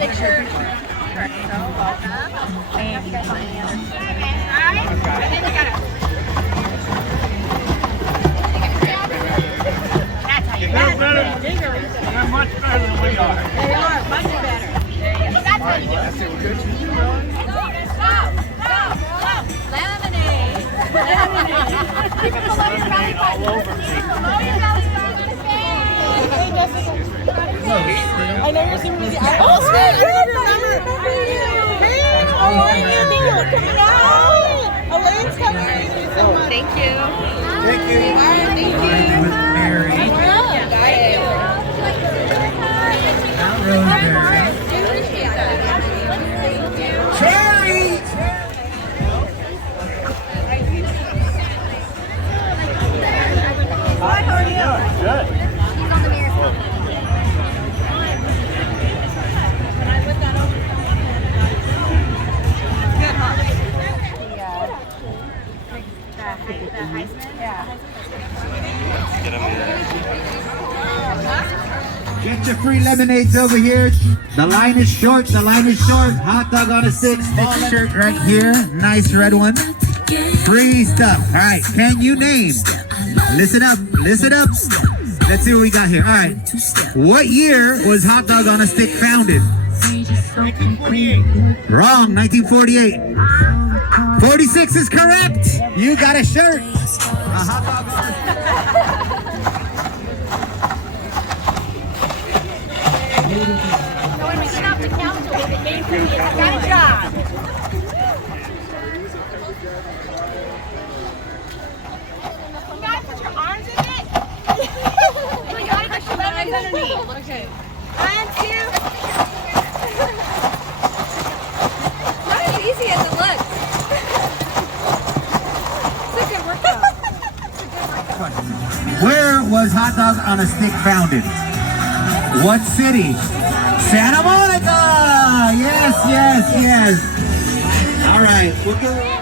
picture. So welcome. Thank you guys want any other. Alright. And then we got it. That's how you do it. They're much better than we are. They are much better. That's how you do it. Stop. Lemonade. Keep it below your belly button. Below your belly button. I know you're super busy. Oh, Steve, you remember. Hey, how are you? You're coming out. Elaine's coming. Thank you so much. Thank you. Thank you. Thank you. With Mary. Not Rosemary. Cherry. Hi, how are you? Good. He's on the mirror. Good, huh? The Heisman? Yeah. Get your free lemonades over here. The line is short. The line is short. Hot dog on a stick. Small shirt right here. Nice red one. Free stuff. All right. Can you name? Listen up. Listen up. Let's see what we got here. All right. What year was Hot Dog on a Stick founded? 1948. Wrong. 1948. 46 is correct. You got a shirt. A hot dog on a stick. So when we get off the council, the game for me is I got a job. You guys put your arms in it. You gotta put your legs underneath. Okay. 1, 2. Not as easy as it looks. It's a good workout. Where was Hot Dog on a Stick founded? What city? Santa Monica! Yes, yes, yes. All right. We'll go.